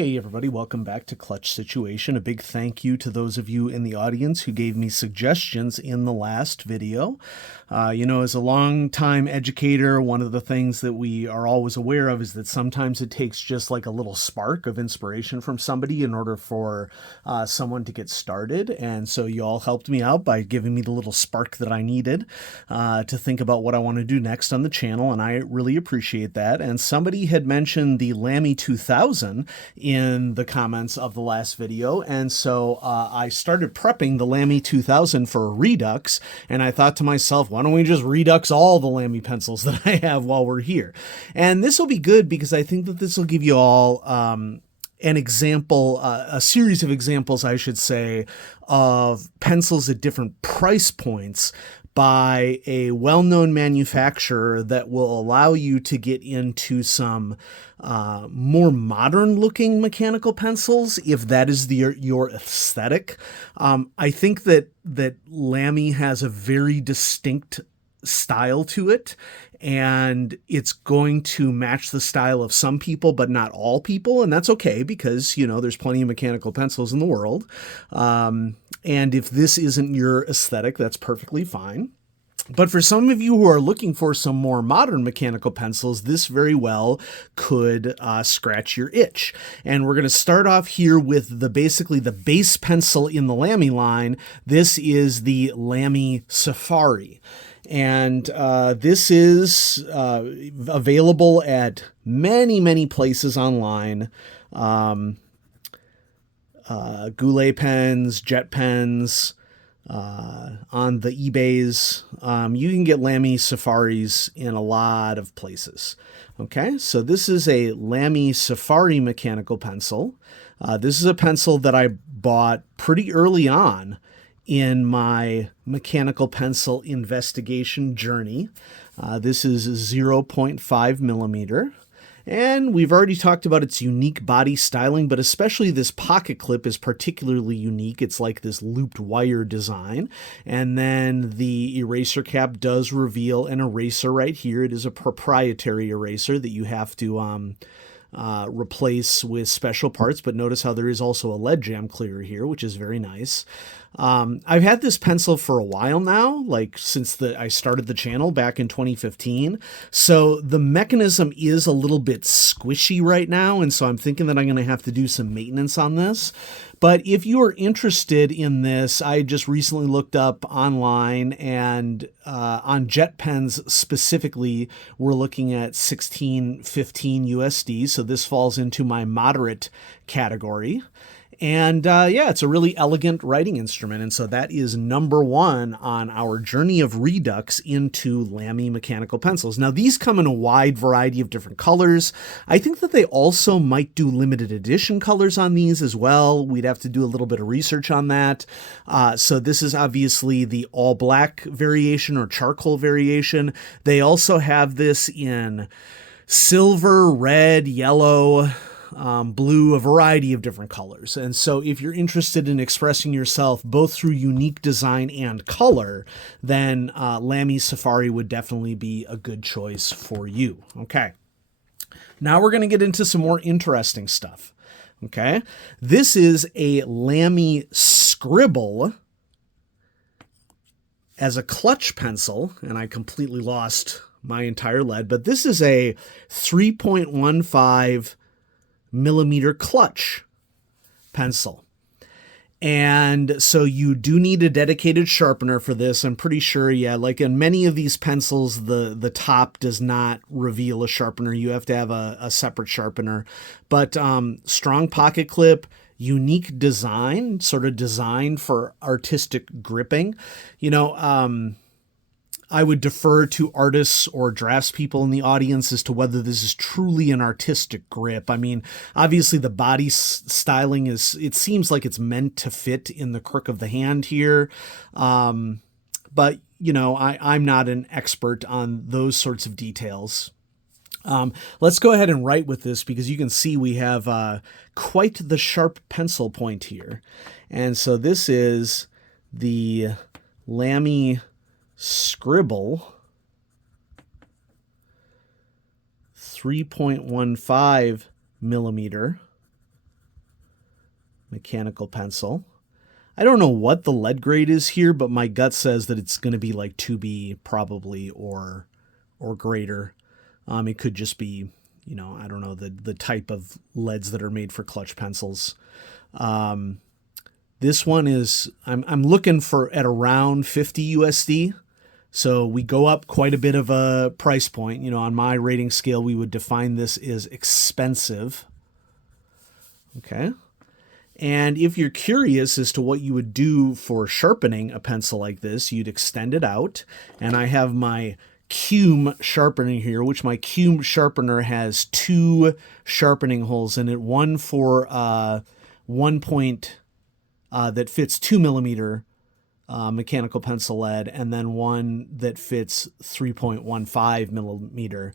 Hey everybody, welcome back to Clutch Situation. A big thank you to those of you in the audience who gave me suggestions in the last video. As a long-time educator, one of the things that we are always aware of is that sometimes it takes just like a little spark of inspiration from somebody in order for someone to get started. And so you all helped me out by giving me the little spark that I needed to think about what I want to do next on the channel, and I really appreciate that. And somebody had mentioned the LAMY 2000 in the comments of the last video, and so I started prepping the LAMY 2000 for Redux, and I thought to myself, why don't we just Redux all the LAMY pencils that I have while we're here? And this will be good because I think that this will give you all an example, a series of examples, I should say, of pencils at different price points by a well-known manufacturer that will allow you to get into some more modern-looking mechanical pencils, if that is your aesthetic. I think that Lamie has a very distinct style to it, and it's going to match the style of some people, but not all people, and that's okay because, there's plenty of mechanical pencils in the world. And if this isn't your aesthetic, that's perfectly fine. But for some of you who are looking for some more modern mechanical pencils, this very well could scratch your itch. And we're going to start off here with basically the base pencil in the Lamie line. This is the LAMY Safari. And this is available at many places online. Goulet pens, jet pens, on the eBays. You can get LAMY Safaris in a lot of places. Okay, so this is a LAMY Safari mechanical pencil. This is a pencil that I bought pretty early on in my mechanical pencil investigation journey. This is 0.5 millimeter. And we've already talked about its unique body styling, but especially this pocket clip is particularly unique. It's like this looped wire design. And then the eraser cap does reveal an eraser right here. It is a proprietary eraser that you have to replace with special parts, but notice how there is also a lead jam clearer here, which is very nice. I've had this pencil for a while now, like since I started the channel back in 2015. So the mechanism is a little bit squishy right now, and so I'm thinking that I'm going to have to do some maintenance on this. But if you are interested in this, I just recently looked up online, and on jet pens specifically, we're looking at $16.15 USD. So this falls into my moderate category. And it's a really elegant writing instrument. And so that is number one on our journey of Redux into Lamie mechanical pencils. Now, these come in a wide variety of different colors. I think that they also might do limited edition colors on these as well. We'd have to do a little bit of research on that. So this is obviously the all black variation or charcoal variation. They also have this in silver, red, yellow, blue, a variety of different colors. And so if you're interested in expressing yourself both through unique design and color, then LAMY Safari would definitely be a good choice for you. Okay. Now we're going to get into some more interesting stuff. Okay. This is a LAMY Scribble as a clutch pencil, and I completely lost my entire lead, but this is a 3.15 millimeter clutch pencil. And so you do need a dedicated sharpener for this. I'm pretty sure, like in many of these pencils, the top does not reveal a sharpener. You have to have a separate sharpener. But strong pocket clip, unique design, sort of designed for artistic gripping. I would defer to artists or draftspeople in the audience as to whether this is truly an artistic grip. I mean, obviously the body styling it seems like it's meant to fit in the crook of the hand here. But, I'm not an expert on those sorts of details. Let's go ahead and write with this because you can see we have quite the sharp pencil point here. And so this is the LAMY Scribble 3.15 millimeter mechanical pencil. I don't know what the lead grade is here, but my gut says that it's going to be like 2B probably or greater. It could just be, you know, I don't know, the type of leads that are made for clutch pencils. This one is, I'm looking for at around 50 USD. So we go up quite a bit of a price point. You know, on my rating scale, we would define this as expensive. Okay. And if you're curious as to what you would do for sharpening a pencil like this, you'd extend it out. And I have my Cume sharpener here, which my Cume sharpener has 2 sharpening holes in it. One for 1 point that fits 2mm mechanical pencil lead, and then one that fits 3.15mm.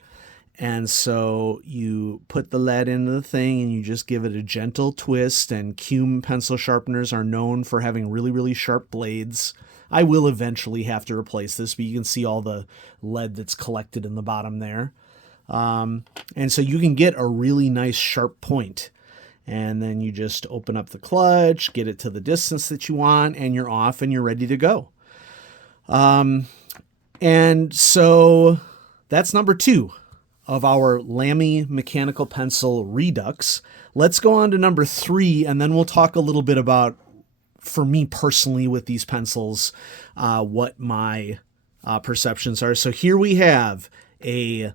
And so you put the lead into the thing and you just give it a gentle twist, and Cume pencil sharpeners are known for having really, really sharp blades. I will eventually have to replace this, but you can see all the lead that's collected in the bottom there. And so you can get a really nice sharp point. And then you just open up the clutch, get it to the distance that you want, and you're off and you're ready to go. And so that's number 2 of our Lamie mechanical pencil Redux. Let's go on to number 3, and then we'll talk a little bit about, for me personally with these pencils, what my perceptions are. So here we have a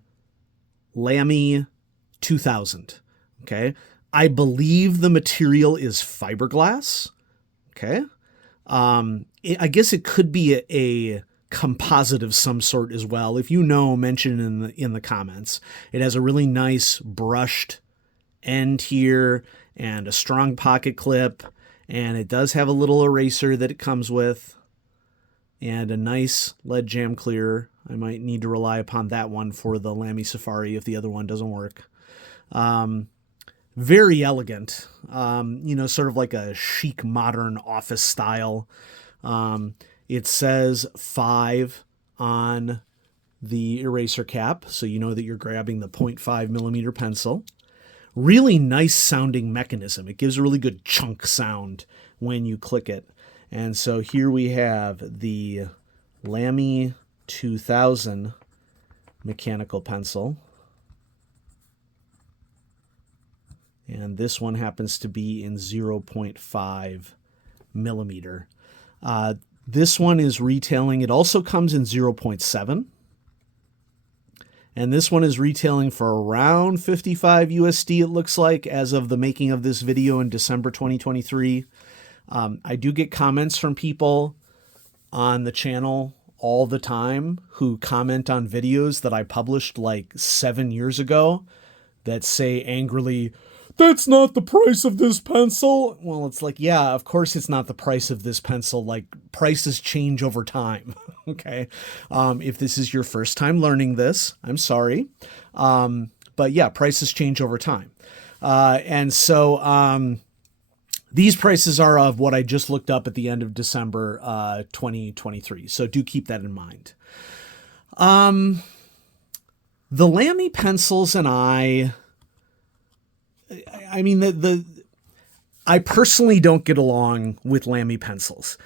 Lamie 2000. Okay. I believe the material is fiberglass. Okay. I guess it could be a composite of some sort as well. If you know, mention in the comments. It has a really nice brushed end here and a strong pocket clip, and it does have a little eraser that it comes with and a nice lead jam clearer. I might need to rely upon that one for the LAMY Safari if the other one doesn't work. Very elegant, you know, sort of like a chic modern office style. It says 5 on the eraser cap, so you know that you're grabbing the 0.5mm pencil. Really nice sounding mechanism. It gives a really good chunk sound when you click it. And so here we have the Lamie 2000 mechanical pencil. And this one happens to be in 0.5mm. This one is retailing. It also comes in 0.7. And this one is retailing for around 55 USD, it looks like, as of the making of this video in December 2023. I do get comments from people on the channel all the time who comment on videos that I published like 7 years ago that say angrily, "That's not the price of this pencil." Well, it's like, yeah, of course it's not the price of this pencil. Like, prices change over time. Okay. If this is your first time learning this, I'm sorry. But yeah, prices change over time. And so these prices are of what I just looked up at the end of December 2023. So do keep that in mind. The Lamie pencils and I mean, I personally don't get along with Lamie pencils.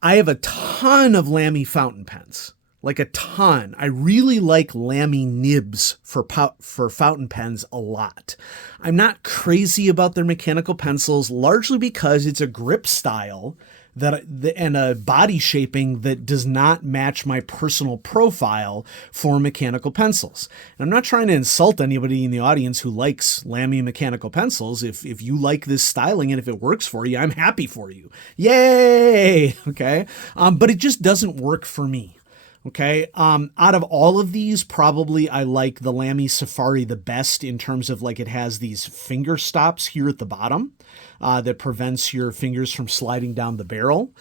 I have a ton of Lamie fountain pens, like a ton. I really like Lamie nibs for fountain pens a lot. I'm not crazy about their mechanical pencils, largely because it's a grip style and a body shaping that does not match my personal profile for mechanical pencils. And I'm not trying to insult anybody in the audience who likes Lamie mechanical pencils. If you like this styling and if it works for you, I'm happy for you. Yay! Okay. But it just doesn't work for me. Okay. Out of all of these, probably I like the LAMY Safari the best in terms of like it has these finger stops here at the bottom that prevents your fingers from sliding down the barrel.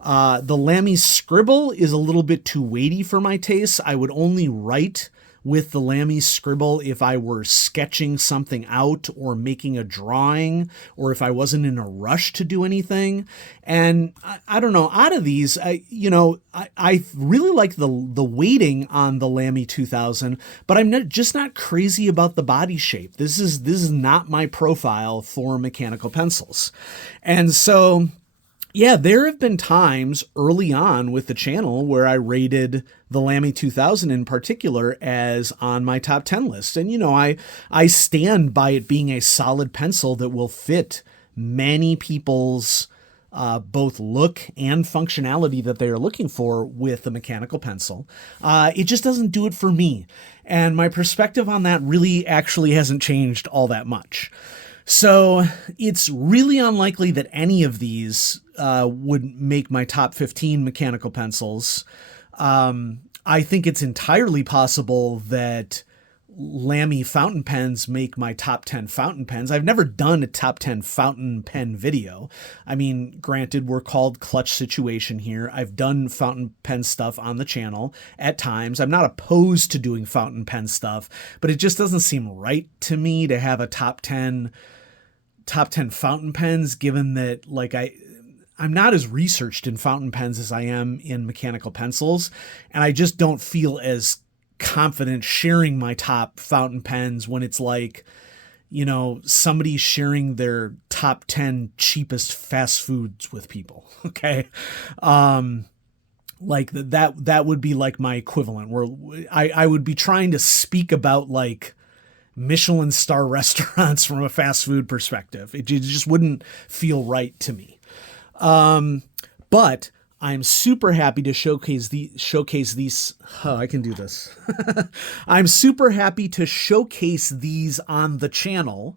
The LAMY Scribble is a little bit too weighty for my taste. I would only write with the LAMY Scribble if I were sketching something out or making a drawing, or if I wasn't in a rush to do anything. And I don't know, out of these, I really like the weighting on the LAMY 2000, but I'm just not crazy about the body shape. This is not my profile for mechanical pencils. And so, yeah, there have been times early on with the channel where I rated the LAMY 2000 in particular as on my top 10 list. And, I stand by it being a solid pencil that will fit many people's both look and functionality that they are looking for with a mechanical pencil. It just doesn't do it for me. And my perspective on that really actually hasn't changed all that much. So it's really unlikely that any of these would make my top 15 mechanical pencils. I think it's entirely possible that LAMY fountain pens make my top 10 fountain pens. I've never done a top 10 fountain pen video. I mean, granted, we're called Clutch Situation here. I've done fountain pen stuff on the channel at times. I'm not opposed to doing fountain pen stuff, but it just doesn't seem right to me to have a top 10 fountain pens, given that I'm not as researched in fountain pens as I am in mechanical pencils, and I just don't feel as confident sharing my top fountain pens when it's like, somebody sharing their top 10 cheapest fast foods with people. Okay. Like that would be like my equivalent, where I would be trying to speak about like Michelin star restaurants from a fast food perspective. It just wouldn't feel right to me. But I'm super happy to showcase these. Oh, I can do this. I'm super happy to showcase these on the channel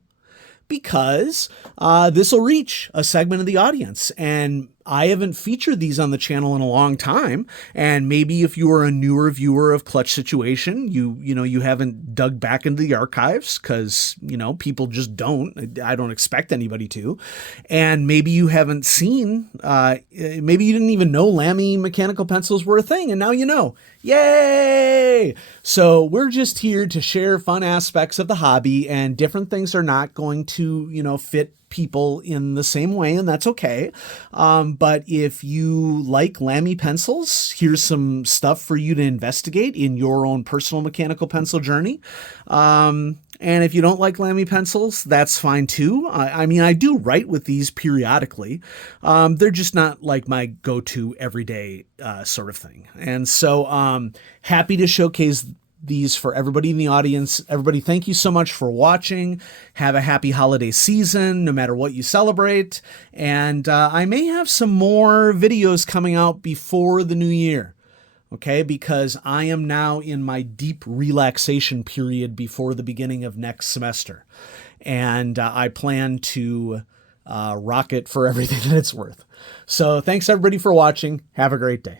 because this will reach a segment of the audience, and I haven't featured these on the channel in a long time. And maybe if you are a newer viewer of Clutch Situation, you haven't dug back into the archives because, people just don't. I don't expect anybody to. And maybe you haven't seen, maybe you didn't even know LAMY mechanical pencils were a thing, and now you know. Yay! So we're just here to share fun aspects of the hobby, and different things are not going to, fit people in the same way, and that's okay. But if you like LAMY pencils, here's some stuff for you to investigate in your own personal mechanical pencil journey. And if you don't like LAMY pencils, that's fine too. I mean, I do write with these periodically. They're just not like my go-to everyday sort of thing. And so happy to showcase these for everybody in the audience. Everybody, thank you so much for watching. Have a happy holiday season, no matter what you celebrate. And I may have some more videos coming out before the new year. Okay, because I am now in my deep relaxation period before the beginning of next semester. And I plan to rock it for everything that it's worth. So thanks everybody for watching. Have a great day.